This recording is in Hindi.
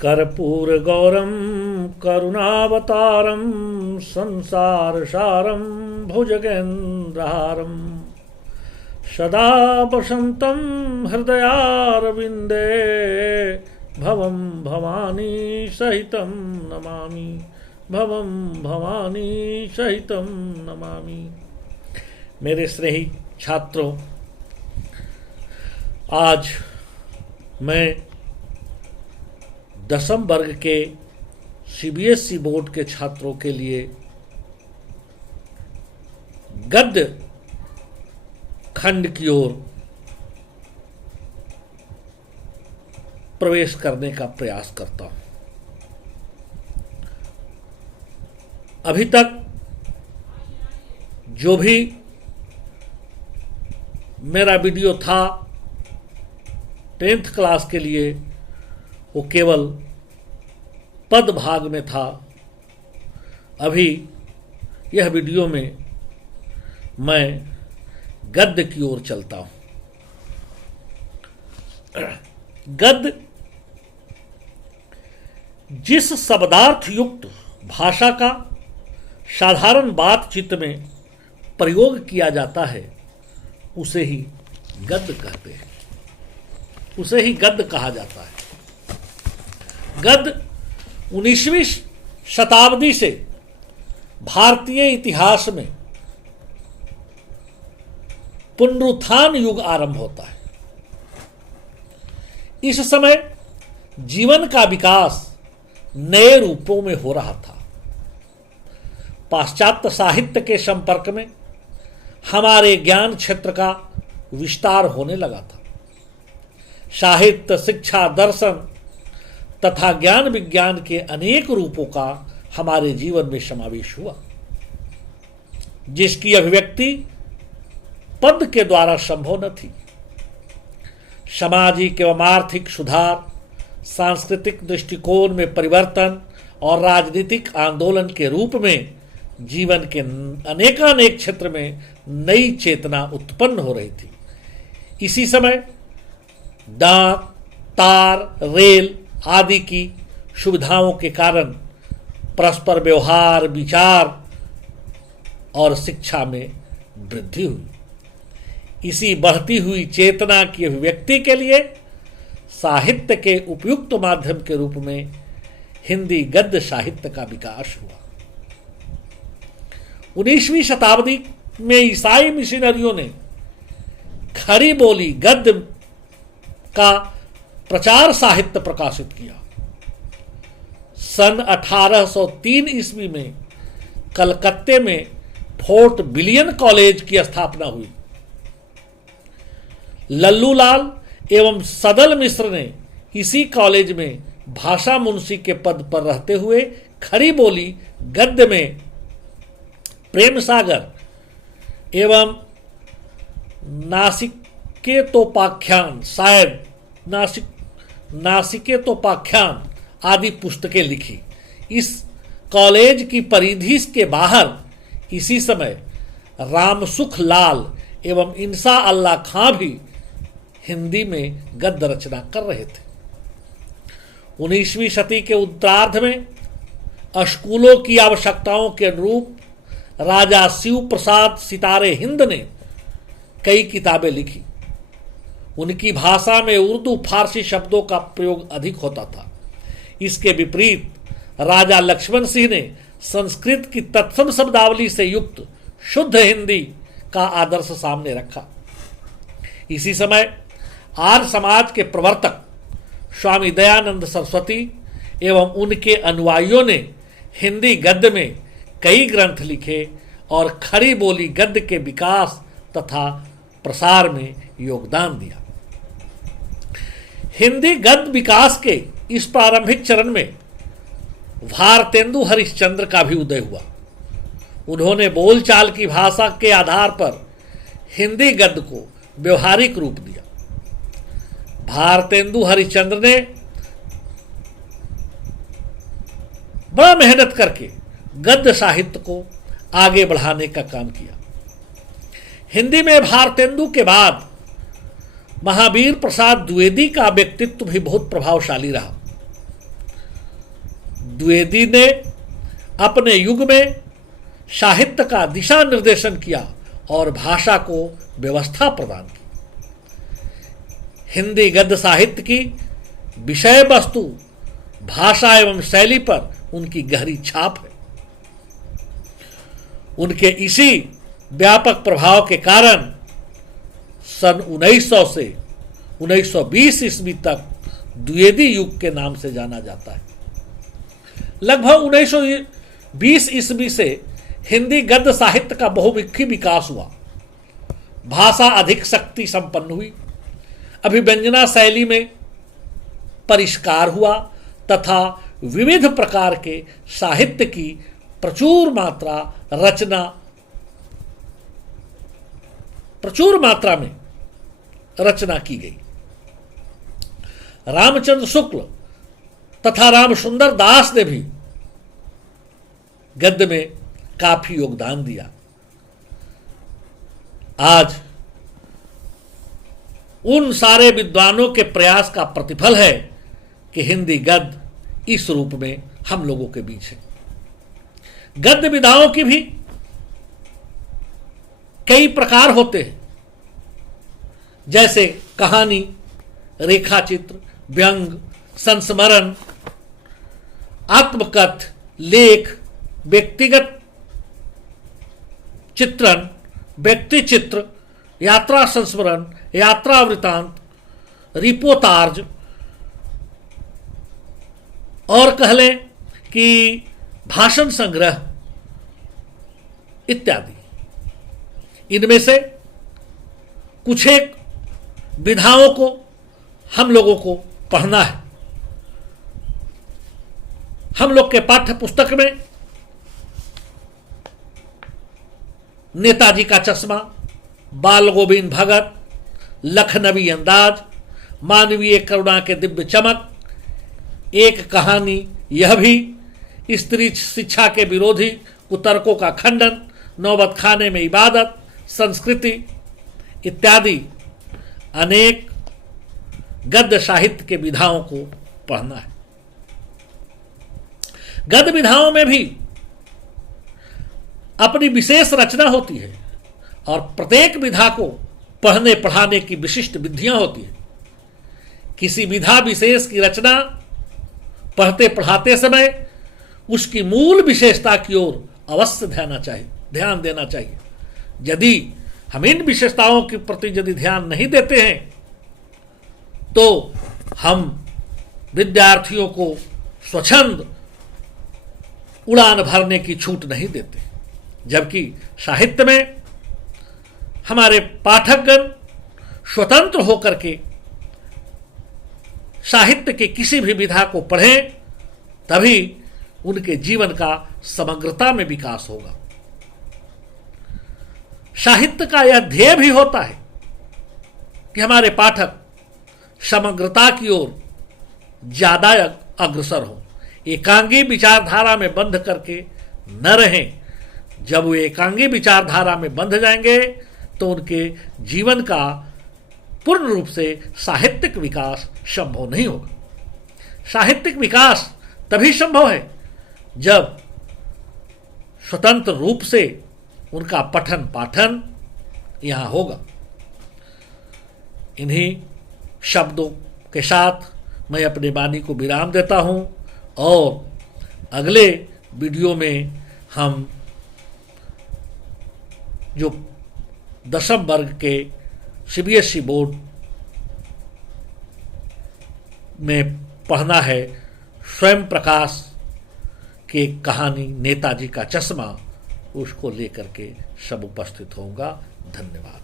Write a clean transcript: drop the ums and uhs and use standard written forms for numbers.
कर्पूरगौरं करुणावतारं संसारसारं भुजगेन्द्रहारं सदा वसन्तं हृदयारविन्दे भवं भवानी सहितं नमामि। भवं भवानी सहितं नमामि। मेरे स्नेही छात्रों, आज मैं 10वीं वर्ग के सीबीएसई बोर्ड के छात्रों के लिए गद्य खंड की ओर प्रवेश करने का प्रयास करता हूं। अभी तक जो भी मेरा वीडियो था 10th क्लास के लिए, वो केवल पद भाग में था। अभी यह वीडियो में मैं गद्य की ओर चलता हूं। गद्य जिस शब्दार्थ युक्त भाषा का साधारण बातचीत में प्रयोग किया जाता है उसे ही गद्य कहते हैं, उसे ही गद्य कहा जाता है। गद्य 19वीं शताब्दी से भारतीय इतिहास में पुनरुत्थान युग आरंभ होता है। इस समय जीवन का विकास नए रूपों में हो रहा था। पाश्चात्य साहित्य के संपर्क में हमारे ज्ञान क्षेत्र का विस्तार होने लगा था। साहित्य, शिक्षा, दर्शन तथा ज्ञान विज्ञान के अनेक रूपों का हमारे जीवन में समावेश हुआ, जिसकी अभिव्यक्ति पद के द्वारा संभव न थी। सामाजिक एवं आर्थिक सुधार, सांस्कृतिक दृष्टिकोण में परिवर्तन और राजनीतिक आंदोलन के रूप में जीवन के अनेकानेक क्षेत्र में नई चेतना उत्पन्न हो रही थी। इसी समय डाक, तार, रेल आदि की सुविधाओं के कारण परस्पर व्यवहार, विचार और शिक्षा में वृद्धि हुई। इसी बढ़ती हुई चेतना की अभिव्यक्ति के लिए साहित्य के उपयुक्त माध्यम के रूप में हिंदी गद्य साहित्य का विकास हुआ। 19वीं शताब्दी में ईसाई मिशनरियों ने खरी बोली गद्य का प्रचार साहित्य प्रकाशित किया। सन 1803 ईस्वी में कलकत्ते में फोर्ट विलियम कॉलेज की स्थापना हुई। लल्लूलाल एवं सदल मिश्र ने इसी कॉलेज में भाषा मुंशी के पद पर रहते हुए खरी बोली गद्य में प्रेम सागर एवं नासिकेतोपाख्यान, शायद नासिकेतोपाख्यान आदि पुस्तकें लिखी। इस कॉलेज की परिधि के बाहर इसी समय रामसुख लाल एवं इंसा अल्लाह खां भी हिंदी में गद्य रचना कर रहे थे। 19वीं सदी के उत्तरार्ध में स्कूलों की आवश्यकताओं के अनुरूप राजा शिव प्रसाद सितारे हिंद ने कई किताबें लिखी। उनकी भाषा में उर्दू, फारसी शब्दों का प्रयोग अधिक होता था। इसके विपरीत राजा लक्ष्मण सिंह ने संस्कृत की तत्सम शब्दावली से युक्त शुद्ध हिंदी का आदर्श सामने रखा। इसी समय आर्य समाज के प्रवर्तक स्वामी दयानंद सरस्वती एवं उनके अनुयायियों ने हिंदी गद्य में कई ग्रंथ लिखे और खरी बोली गद्य के विकास तथा प्रसार में योगदान दिया। हिंदी गद्य विकास के इस प्रारंभिक चरण में भारतेंदु हरिश्चंद्र का भी उदय हुआ। उन्होंने बोलचाल की भाषा के आधार पर हिंदी गद्य को व्यवहारिक रूप दिया। भारतेंदु हरिश्चंद्र ने बड़ा मेहनत करके गद्य साहित्य को आगे बढ़ाने का काम किया। हिंदी में भारतेंदु के बाद महावीर प्रसाद द्विवेदी का व्यक्तित्व भी बहुत प्रभावशाली रहा। द्विवेदी ने अपने युग में साहित्य का दिशा निर्देशन किया और भाषा को व्यवस्था प्रदान की। हिंदी गद्य साहित्य की विषय वस्तु, भाषा एवं शैली पर उनकी गहरी छाप है। उनके इसी व्यापक प्रभाव के कारण सन 1900 से 1920 ईस्वी तक द्विवेदी युग के नाम से जाना जाता है। लगभग 1920 ईस्वी से हिंदी गद्य साहित्य का बहुमुखी विकास हुआ। भाषा अधिक शक्ति संपन्न हुई, अभिव्यंजना शैली में परिष्कार हुआ तथा विविध प्रकार के साहित्य की प्रचुर मात्रा में रचना की गई। रामचंद्र शुक्ल तथा रामसुंदर दास ने भी गद्य में काफी योगदान दिया। आज उन सारे विद्वानों के प्रयास का प्रतिफल है कि हिंदी गद्य इस रूप में हम लोगों के बीच है। गद्य विधाओं की भी कई प्रकार होते हैं, जैसे कहानी, रेखाचित्र, व्यंग, संस्मरण, आत्मकथ, लेख, व्यक्तिगत चित्रण, व्यक्ति चित्र, यात्रा संस्मरण, यात्रा वृतांत, रिपोर्टाज और कह लें कि भाषण संग्रह इत्यादि। इनमें से कुछ एक विधाओं को हम लोगों को पढ़ना है। हम लोग के पाठ्य पुस्तक में नेताजी का चश्मा, बाल गोविंद भगत, लखनवी अंदाज, मानवीय करुणा के दिव्य चमक, एक कहानी, यह भी, स्त्री शिक्षा के विरोधी कुतर्कों का खंडन, नौबत खाने में इबादत, संस्कृति इत्यादि अनेक गद्य साहित्य के विधाओं को पढ़ना है। गद्य विधाओं में भी अपनी विशेष रचना होती है और प्रत्येक विधा को पढ़ने पढ़ाने की विशिष्ट विधियां होती है। किसी विधा विशेष की रचना पढ़ते पढ़ाते समय उसकी मूल विशेषता की ओर अवश्य ध्यान देना चाहिए। यदि हम इन विशेषताओं के प्रति यदि ध्यान नहीं देते हैं तो हम विद्यार्थियों को स्वच्छंद उड़ान भरने की छूट नहीं देते। जबकि साहित्य में हमारे पाठकगण स्वतंत्र होकर के साहित्य के किसी भी विधा को पढ़ें, तभी उनके जीवन का समग्रता में विकास होगा। साहित्य का यह ध्येय भी होता है कि हमारे पाठक समग्रता की ओर ज्यादा अग्रसर हो, एकांगी विचारधारा में बंध करके न रहें। जब वो एकांगी विचारधारा में बंध जाएंगे तो उनके जीवन का पूर्ण रूप से साहित्यिक विकास संभव नहीं होगा। साहित्यिक विकास तभी संभव है जब स्वतंत्र रूप से उनका पठन पाठन यहाँ होगा। इन्हीं शब्दों के साथ मैं अपने वाणी को विराम देता हूँ और अगले वीडियो में हम जो 10वीं वर्ग के सीबीएसई बोर्ड में पढ़ना है स्वयं प्रकाश की कहानी नेताजी का चश्मा, उसको लेकर के सब उपस्थित होऊंगा। धन्यवाद।